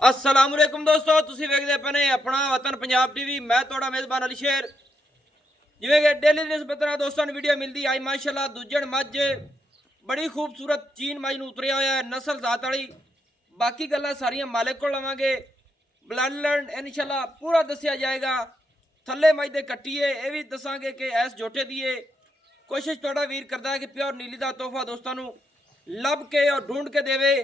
अस्सलाम वालेकुम दोस्तों, तुसी वेखदे पने अपना वतन पंजाब टीवी। मैं थोड़ा मेज़बान अली शेर। जिवें कि डेली निस्बत नाल दोस्तों नूं वीडियो मिलती आई माशाल्लाह दूजण मज बड़ी खूबसूरत चीन मज नूं उतरिया होया है नस्ल जात वाली। बाकी गल्लां सारियां मालिक को लवांगे। ब्लड लाइन इंशाल्लाह पूरा दस्सिया जाएगा। थल्ले मज दे कट्टिए ये भी दसांगे कि इस जोटे दी है। कोशिश थोड़ा वीर करता है कि प्योर नीली का तोहफा दोस्तों नूं लभ के और ढूंढ के देवे।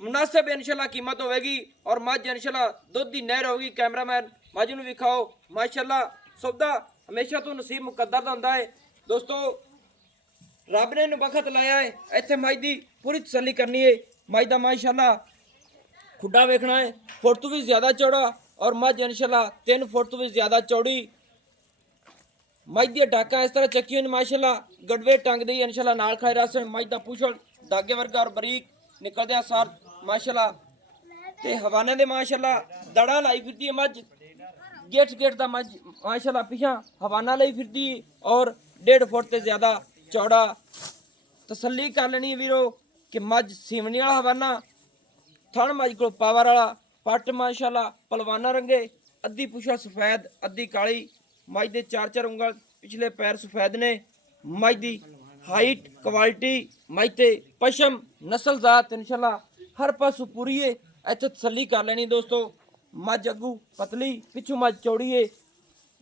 मुनासिब इंशाल्लाह कीमत होगी और मझ इंशाल्लाह दुध की नहर होगी। कैमरामैन मझ नूं विखाओ। माशाल्लाह सौदा हमेशा तो नसीब मुकद्दर दा हुंदा है दोस्तों। रब ने वक्त लाया है इत्थे मझ की पूरी तसल्ली करनी है। मझ का माशाल्लाह खुड्डा वेखना है, फुट तो भी ज्यादा चौड़ा और मझ इंशाल्लाह 3 फुट तो भी ज्यादा चौड़ी। मझ दी डाका इस तरह चक्की हुई माशाल्लाह गड़वे टंग दी इंशाल्लाह नाल खाए रस। मझ का पुछल धागे वर्गा और बरीक निकलदे सार माशाल्लाह ते हवाने दे माशाल्लाह दड़ा लाई फिरती है मझ। गेट गेट दा मझ माशाल्लाह पिछा हवाना लाई फिरती और 1.5 फुट ते ज्यादा चौड़ा। तसल्ली कर लेनी वीरो कि मझ सीवनी वाला हवाना थण मझ को पावर वाला पट माशाल्लाह पलवाना रंगे। अद्धी पुछा सफेद अद्धी काली। मझ दे 4-4 उंगल पिछले पैर सफेद ने। मझ दी हाइट क्वालिटी मझ ते पशम नस्ल जात इंशाल्लाह हर पासों पूरी है। इत्थे तसल्ली कर लेनी दोस्तों। मझ अगू पतली पिछू मझ चौड़ी है।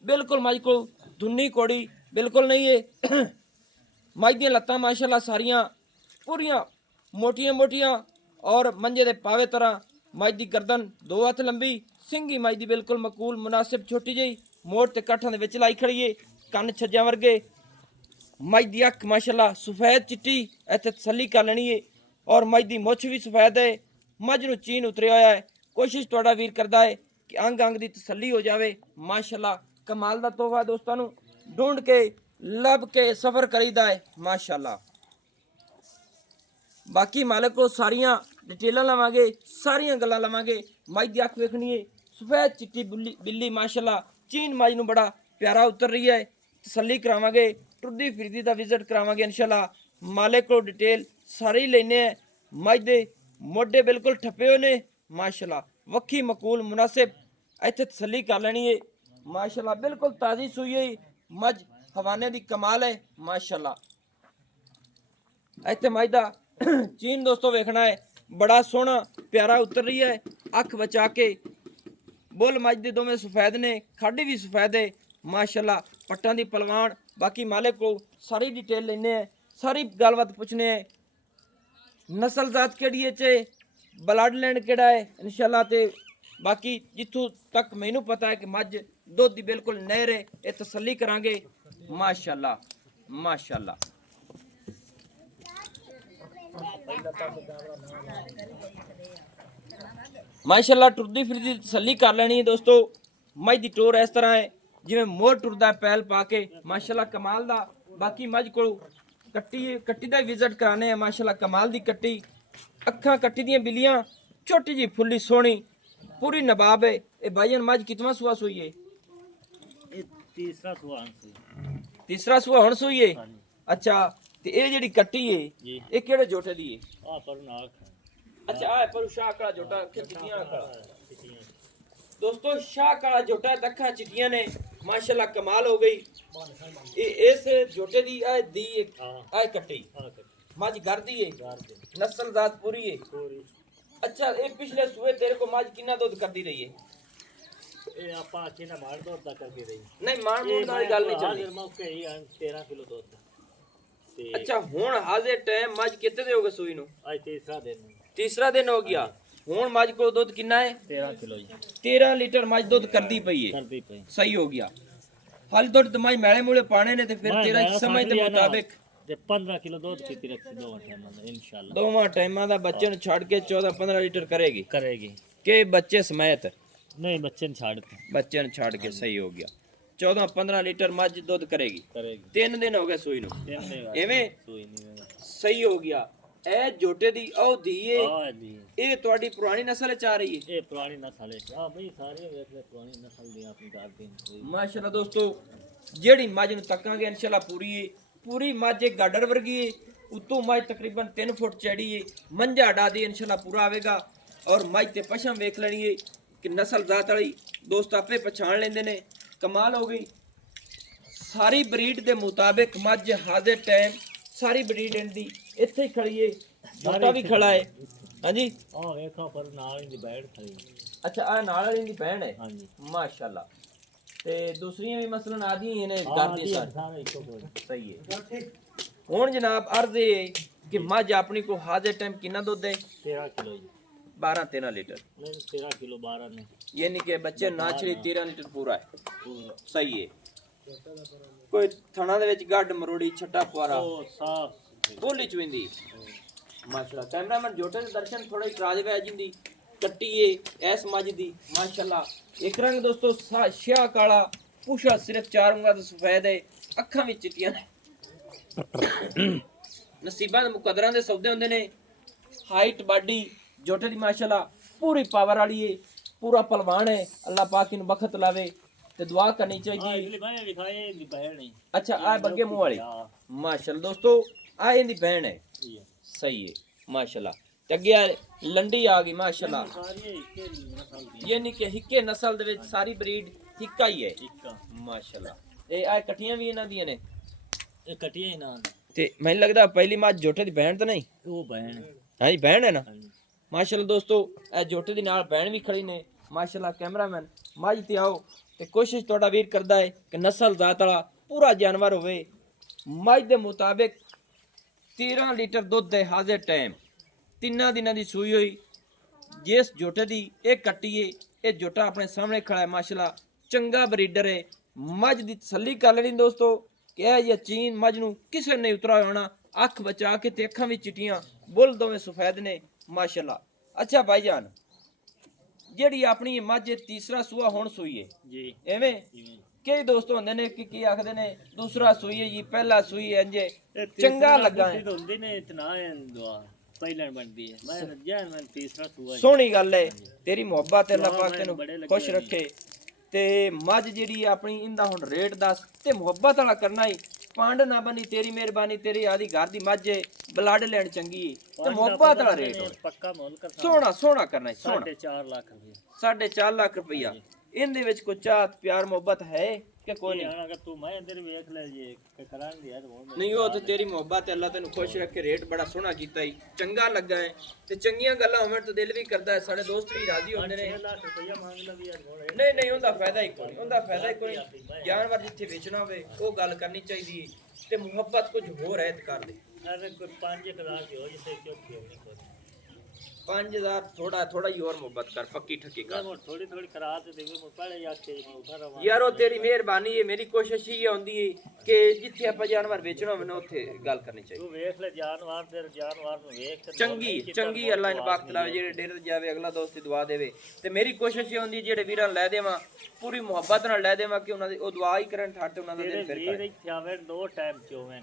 बिल्कुल मझ को धुन्नी कौड़ी बिल्कुल नहीं है। मझ दी लत्तां माशाल्लाह सारियां पूरियां मोटियां मोटियां और मंजे दे पावे तरह। मझ दी गर्दन 2 हथ लंबी। सिंगी मझ दी बिल्कुल मकूल मुनासिब छोटी जी मोड़ ते कट्ठां दे विच लाई खड़ी है। कन्न छज्जां वर्गे। मझ दी अख माशाल्लाह सफेद चिट्टी इत्थे तसल्ली कर लेनी है और मझ दी मुछ भी सफेद है। मझ नूं चीन उतरिया होया है। कोशिश तुहाडा वीर करदा है कि अंग अंग दी तसल्ली हो जावे। माशाल्लाह कमाल दा तोहफा दोस्तां नूं ढूंढ के लभ के सफर करीदा है माशाल्लाह। बाकी मालिक को सारियां डिटेलां लवांगे, सारियां गल्लां लवांगे। मझ दी अख वेखनी है सफेद चिट्टी बिल्ली माशाल्लाह चीन मझ नूं बड़ा प्यारा उतर रही है। तसल्ली करावांगे, टुरदी फिरदी दा विजिट करावांगे इंशाल्लाह। मालिक को डिटेल सारी लेने हैं। मझ दे मोढे बिल्कुल ठप्पे हुए ने माशाल्लाह वक्खी मकूल मुनासिब इत्थे तसल्ली कर लेनी है माशाल्लाह। बिल्कुल ताज़ी सूई है मझ हवाने दी कमाल है माशाल्लाह। इत्थे मझ दा चीन दोस्तों वेखना है बड़ा सोहना प्यारा उतर रही है। अख बचा के बुल मझ दे दोवें सफेद ने, खाडी भी सफेद है माशाल्लाह। पट्टां दी पलवान। बाकी मालिक को सारी डिटेल लेने हैं, सारी गलबात पूछने हैं। नस्ल जात केड़ी है, ब्लड लैंड केड़ा है इंशाल्लाह। ते बाकी जिथों तक मैनू पता है कि मझ दुध दी बिल्कुल नहर है ये तसल्ली करांगे माशाल्लाह माशाल्लाह। माशाल्लाह टुरदी फिरदी तसल्ली कर लेनी है दोस्तों। मझ दी टोर इस तरह है जिवें मोर टुरदा है पैल पा के माशाल्लाह कमाल दा। बाकी मझ को कट्टी दा विजिट कराने हैं माशाल्लाह कमाल दी कट्टी। अखां कट्टी दियां बिल्लियां छोटी जी फुल्ली सोहनी पूरी नवाब है। ये भाईजान मझ कितवा सुआ सोई है? तीसरा सुआ हंस तीसरा सुआ हुण सोई है। अच्छा ते ये जेड़ी कट्टी है ये केड़े जोटे दी है? आ पर नाल अच्छा आ पर शाह काला जोटा अखां चिट्टियां दोस्तों। शाह काला जोटा अखां चिट्टियां ने माशाल्लाह कमाल हो गई। ये इस जोटे दी आ दी आ कट्टी मझ घर दी है नस्ल जात पूरी है। अच्छा ये पिछले सुए तेरे को मझ कितना दूध करती रही है? ए आपा किना मार दो दा करके रही नहीं मार मूर वाली गल नहीं चलनी। मौके ही 13 किलो दूध ते अच्छा हुण हाजे टाइम मझ कितने दे हो गए सूई नु? आज तीसरा दिन तीसरा दिन हो गया। हुण मझ को दूध कितना है? 13 किलो जी 13 लीटर मझ दूध करदी पई है। करदी पई सही हो गया। हाल दूध तो मझ मैले मूले पाने ने ते फिर तेरा समय के मुताबिक ते 15 किलो दूध पीती रखी दो टाइम इंशाल्लाह। दोवां टाइमां दा बच्चे नु छड़ के 14-15 लीटर करेगी करेगी के बच्चे समेत? नहीं बच्चे ने छाड़ के बच्चे नु छड़ के सही हो गया। 14-15 लीटर मझ दूध करेगी। 3 दिन हो गए सूई नु एवें सुई नहीं सही हो गया। ए जोटे दी औ धी है आ दी ये ਤੁਹਾਡੀ ਪੁਰਾਣੀ ਨਸਲ ਚ ਆ ਰਹੀ ਹੈ। ए पुरानी नस्ल है आ भाई सारे देख ले पुरानी नस्ल दी अपनी दाद दी ਮਾਸ਼ਾਅੱਲਾ ਦੋਸਤੋ ਜਿਹੜੀ ਮੱਝ ਨੂੰ ਤੱਕਾਂਗੇ ਇਨਸ਼ਾਅੱਲਾ ਪੂਰੀ ਹੈ। ਪੂਰੀ ਮੱਝ ਇੱਕ ਗਾਡਰ ਵਰਗੀ ਹੈ। ਉਤੋਂ ਮੱਝ ਤਕਰੀਬਨ 3 ਫੁੱਟ ਚੜੀ ਹੈ। ਮੰਝਾ ਡਾ ਦੀ ਇਨਸ਼ਾਅੱਲਾ ਪੂਰਾ ਆਵੇਗਾ। ਔਰ ਮੱਝ ਤੇ ਪਸ਼ਮ ਵੇਖ ਲੈਣੀ ਏ ਕਿ ਨਸਲ ਜ਼ਾਤ ਵਾਲੀ ਦੋਸਤ ਆਪੇ ਪਛਾਣ ਲੈਂਦੇ ਨੇ। ਕਮਾਲ ਹੋ ਗਈ। ਸਾਰੀ ਬਰੀਡ ਦੇ ਮੁਤਾਬਿਕ ਮੱਝ ਹਾਜ਼ਰ ਟਾਈਮ ਸਾਰੀ ਬਰੀਡ ਇਹਦੀ ਇੱਥੇ ਹੀ ਖੜੀ ਏ, ਛੋਟਾ ਵੀ ਖੜਾ ਏ। ਹਾਂਜੀ ਆ ਵੇਖੋ ਪਰ ਨਾਲ ਦੀ ਬੈਠ ਖੜੀ। ਅੱਛਾ ਆ ਨਾਲ ਵਾਲੀ ਦੀ ਭੈਣ ਹੈ। ਹਾਂਜੀ ਮਾਸ਼ਾਅੱਲਾ। ਤੇ ਦੂਸਰੀਆਂ ਵੀ ਮਸਲਨ ਆਦੀਆਂ ਹੀ ਨੇ ਘਰ ਦੀ ਸਾਰੇ ਇੱਕੋ ਕੋਈ। ਸਹੀ ਹੈ। ਹੁਣ ਜਨਾਬ ਅਰਜ਼ ਇਹ ਕਿ ਮੱਝ ਆਪਣੀ ਕੋ ਹਾਜ਼ਰ ਟਾਈਮ ਕਿੰਨਾ ਦੁੱਧ ਹੈ? 13 ਕਿਲੋ ਜੀ। 12-13 ਲੀਟਰ। नहीं 13 किलो 12 नहीं। यानी कि बच्चे नाचड़ी 13 लीटर पूरा है। पूरा। सही है। कोई थणा दे विच गड्ड मरोड़ी छट्टा पुआरा ओ साफ बोली चविंदी माशाल्लाह। कैमरामैन जोटे दे दर्शन थोड़ा ही करा देवे जिंदी कट्टी है ऐस मज दी माशाल्लाह। एक रंग दोस्तों शाह काला, पुछा सिर्फ 4 उंगलां ते सफेद है, अखां विच चिट्टियां ने। नसीबां दे मुकद्दरां दे सौदे हुंदे ने। हाइट बॉडी जोटे दी माशाल्लाह पूरी पावर वाली है, पूरा पहलवान है। अल्लाह पाक इन बखत लावे ते दुआ करनी हां चाहिए। इतनी भाई दिखाए दी बहन नहीं। अच्छा आ बग्गे मुंह वाली माशाल्लाह दोस्तों आ इंदी बहन है। सही है माशाल्लाह। ते अगे लंडी आ गई माशाल्लाह। सारी इक्के नस्ल दी। यानी कि हिक्के नस्ल दे विच सारी ब्रीड हिक्का ही है इक्का माशाल्लाह। ए आ कटियां भी इन्हां दियां ने ये कटिया ही ना। ते मैनूं लगदा पहली मां जोटे दी बहन तो नहीं? वो बहन है। हां जी बहन है ना हाँ जी। माशाल्लाह दोस्तों ए जोटे दी नाल बहन भी खड़ी ने माशाल्लाह। कैमरामैन मझ ते आओ ते कोशिश तुहाडा वीर करदा है कि नस्ल जात वाला पूरा जानवर होवे। मझ दे मुताबिक 13 लीटर दुध दे हाजिर टाइम 3 दिनां दी सूई होई। जिस जोटे दी ए कट्टी है ए जोटा अपने सामने खड़ा है माशाल्लाह। चंगा ब्रीडर है। मझ दी तसल्ली कर लेनी दोस्तों कि ए यकीन मझ नूं किसे नहीं उतरा होना। अख बचा के ते अखां भी चिट्टियां, बुल दोवें सफेद ने माशाल्लाह। अच्छा भाईजान ਜਿਹੜੀ ਆਪਣੀ ਮੱਝ ਤੀਸਰਾ ਸੂਆ ਹੁਣ ਸੂਈ ਹੈ जी ਐਵੇਂ ਕਈ ਦੋਸਤ ਹੁੰਦੇ ਨੇ ਕਿ ਕੀ ਆਖਦੇ ਨੇ ਦੂਸਰਾ ਸੂਈ ਹੈ ਜੀ ਪਹਿਲਾ ਸੂਈ ਹੈ ਇੰਜੇ ਚੰਗਾ ਲੱਗਾ ਹੈ। तो ਹੁੰਦੀ ਨੇ ਇਤਨਾ ਹੈ ਦੁਆ ਪਹਿਲਾਂ ਬਣਦੀ ਹੈ। ਮੈਂ ਜਾਨ ਮੈਂ ਤੀਸਰਾ ਸੂਆ ਸੋਹਣੀ ਗੱਲ ਹੈ ਤੇਰੀ ਮੁਹੱਬਤ ਹੈ। ਅੱਲਾਹ ਪਾਕ ਤੈਨੂੰ ਖੁਸ਼ ਰੱਖੇ। ਤੇ ਮੱਝ ਜਿਹੜੀ ਆਪਣੀ ਇਹਦਾ ਹੁਣ ਰੇਟ ਦੱਸ ਤੇ ਮੁਹੱਬਤ ਵਾਲਾ ਕਰਨਾ ਹੀ ਪੰਡ ਨਾ ਬਣੀ। ਤੇਰੀ ਮਿਹਰਬਾਨੀ ਤੇਰੀ ਆਦੀ ਘਰ ਦੀ ਮੱਝ ਹੈ, ਬਲੱਡ ਲੈਣ ਚੰਗੀ ਹੈ ਤੇ ਮੁਹੱਬਤ ਵਾਲਾ ਰੇਟ ਹੋਵੇ। ਪੱਕਾ ਮੁੱਲ ਕਰ ਸੋਹਣਾ ਸੋਹਣਾ ਕਰਨਾ ਹੈ ਸੋਹਣਾ। 4.5 ਲੱਖ ਰੁਪਏ। 4.5 ਲੱਖ ਰੁਪਈਆ। ਇਹਦੇ ਵਿੱਚ ਕੋਈ ਚਾਹ ਪਿਆਰ ਮੁਹੱਬਤ ਹੈ ਕਿ ਕੋਈ ਨਹੀਂ? ਅਗਰ ਤੂੰ ਮੈਂ ਅੰਦਰ ਵੇਖ ਲੈ ਜੇ ਕਰਾਂ ਦੀ ਯਾਰ ਉਹ ਨਹੀਂ ਉਹ ਤੇ ਤੇਰੀ ਮੁਹੱਬਤ ਹੈ। ਅੱਲਾ ਤੈਨੂੰ ਖੁਸ਼ ਰੱਖੇ। ਰੇਟ ਬੜਾ ਸੋਹਣਾ ਕੀਤਾ ਹੀ, ਚੰਗਾ ਲੱਗਾ ਹੈ ਤੇ ਚੰਗੀਆਂ ਗੱਲਾਂ ਹੋਵਣ ਤਾਂ ਦਿਲ ਵੀ ਕਰਦਾ ਹੈ। ਸਾਡੇ ਦੋਸਤ ਵੀ ਰਾਜ਼ੀ ਹੁੰਦੇ ਨੇ। 6 ਲੱਖ ਰੁਪਇਆ ਮੰਗ ਲਵੀ ਯਾਰ ਮੋੜ। ਨਹੀਂ ਨਹੀਂ ਉਹਦਾ ਫਾਇਦਾ ਹੀ ਕੋਈ ਨਹੀਂ, ਉਹਦਾ ਫਾਇਦਾ ਹੀ ਕੋਈ ਨਹੀਂ। ਜਾਨਵਰ ਜਿੱਥੇ ਵੇਚਣਾ ਹੋਵੇ ਉਹ ਗੱਲ ਕਰਨੀ ਚਾਹੀਦੀ ਹੈ ਤੇ ਮੁਹੱਬਤ ਕੁਝ ਹੋਰ ਹੈ ਤੇ ਕਰ ਦੇ। ਅਰੇ ਕੋਈ 5000 ਦੀ ਹੋ ਜਿਸੇ ਕਿਉਂ ਨਹੀਂ ਕੋਈ 5000 ਥੋੜਾ ਹੀ ਹੋਰ ਮੁਹੱਬਤ ਕਰ, ਪੱਕੀ ਠੱਕੀ ਕਰ ਥੋੜੀ ਥੋੜੀ ਕਰਾ ਤੇ ਦੇਵੇ ਮੈਂ ਪਹਿਲੇ ਆ ਕੇ ਮੈਂ ਉਧਰ ਰਵਾਂ ਯਾਰ। ਉਹ ਤੇਰੀ ਮਿਹਰਬਾਨੀ ਹੈ। ਮੇਰੀ ਕੋਸ਼ਿਸ਼ ਇਹ ਹੁੰਦੀ ਹੈ ਕਿ ਜਿੱਥੇ ਆਪਾਂ ਜਾਨਵਰ ਵੇਚਣਾ ਹੋਵੇ ਨਾ ਉੱਥੇ ਗੱਲ ਕਰਨੀ ਚਾਹੀਦੀ। ਤੂੰ ਵੇਖ ਲੈ ਜਾਨਵਰ ਤੇ ਜਾਨਵਰ ਨੂੰ ਵੇਖ ਤੇ ਚੰਗੀ ਅੱਲਾ ਇਨ ਪਾਕ ਤਲਾਵੇ ਜਿਹੜੇ ਡੇਰੇ ਤੇ ਜਾਵੇ ਅਗਲਾ ਦੋਸਤ ਦੀ ਦੁਆ ਦੇਵੇ। ਤੇ ਮੇਰੀ ਕੋਸ਼ਿਸ਼ ਇਹ ਹੁੰਦੀ ਜਿਹੜੇ ਵੀਰਾਂ ਨੂੰ ਲੈ ਦੇਵਾਂ ਪੂਰੀ ਮੁਹੱਬਤ ਨਾਲ ਲੈ ਦੇਵਾਂ ਕਿ ਉਹਨਾਂ ਦੀ ਉਹ ਦੁਆ ਹੀ ਕਰਨ ਠੱਟ ਉਹਨਾਂ ਦਾ ਦਿਲ ਫਿਰ ਵੀਰ ਕਰੇ। ਇੱਥੇ ਆਵੇ 2 ਟਾਈਮ ਚੋਵੇਂ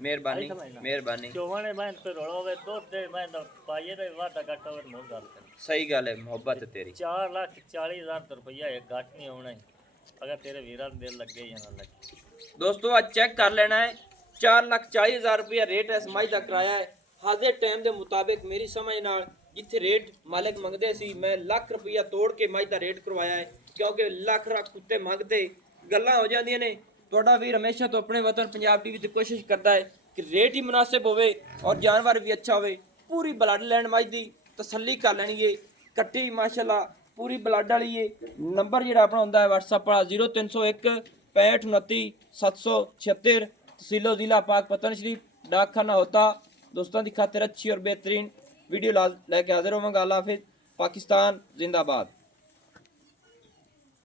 ਮਿਹਰਬਾਨੀ ਮਿਹਰਬਾਨੀ। ਚੋਵਾਂ ਨੇ ਮੈਂ ਤੇ ਰੋਲਾ ਹੋਵੇ 2 ਦੇ ਮੈਂ ਪਾਈਏ ਤੇ ਵਾਦਾ ਘੱਟ ਹੋਵੇ ਮੋੜ ਗੱਲ ਕਰ। ਸਹੀ ਗੱਲ ਹੈ ਮੁਹੱਬਤ ਤੇਰੀ। 4,40,000 ਰੁਪਇਆ ਇਹ ਘੱਟ ਨਹੀਂ ਹੋਣਾ ਅਗਰ ਤੇਰੇ ਵੀਰਾਂ ਨੂੰ ਦਿਲ ਲੱਗੇ ਜਾਂ ਨਾ ਲੱਗੇ। ਦੋਸਤੋ ਅੱਜ ਚੈੱਕ ਕਰ ਲੈਣਾ ਹੈ। 4,40,000 ਰੁਪਇਆ ਰੇਟ ਇਸ ਮੱਝ ਦਾ ਕਿਰਾਇਆ ਹੈ। ਹਾਜ਼ਰ ਟਾਈਮ ਦੇ ਮੁਤਾਬਿਕ ਮੇਰੀ ਸਮਝ ਨਾਲ ਜਿੱਥੇ ਰੇਟ ਮਾਲਕ ਮੰਗਦੇ ਸੀ ਮੈਂ ਲੱਖ ਰੁਪਇਆ ਤੋੜ ਕੇ ਮੱਝ ਦਾ ਰੇਟ ਕਰਵਾਇਆ ਹੈ। ਕਿਉਂਕਿ ਲੱਖ ਉੱਤੇ ਮੰਗਦੇ ਗੱਲਾਂ ਹੋ ਜਾਂਦੀਆਂ ਨੇ। ਤੁਹਾਡਾ ਵੀਰ ਹਮੇਸ਼ਾ ਤੋਂ ਆਪਣੇ ਵਤਨ ਪੰਜਾਬ ਟੀਵੀ ਤੇ ਕੋਸ਼ਿਸ਼ ਕਰਦਾ ਹੈ ਕਿ ਰੇਟ ਹੀ ਮੁਨਾਸਿਬ ਹੋਵੇ ਔਰ ਜਾਨਵਰ ਵੀ ਅੱਛਾ ਹੋਵੇ। ਪੂਰੀ ਬਲੱਡ ਲੈਣ ਮੱਝ ਦੀ ਤਸੱਲੀ ਕਰ ਲੈਣੀ ਹੈ। ਕੱਟੀ ਮਾਸ਼ਾਅੱਲਾ ਪੂਰੀ ਬਲੱਡ ਵਾਲੀ ਹੈ। ਨੰਬਰ ਜਿਹੜਾ ਆਪਣਾ ਹੁੰਦਾ ਹੈ WhatsApp ਵਾਲਾ 0301 6529 776 तहसीलो ज़िला पाक पतन शरीफ डाकखाना होता। दोस्तों की खातिर अच्छी और बेहतरीन वीडियो लेके हाजिर होवांगा। अल्लाह हाफिज़। पाकिस्तान जिंदाबाद।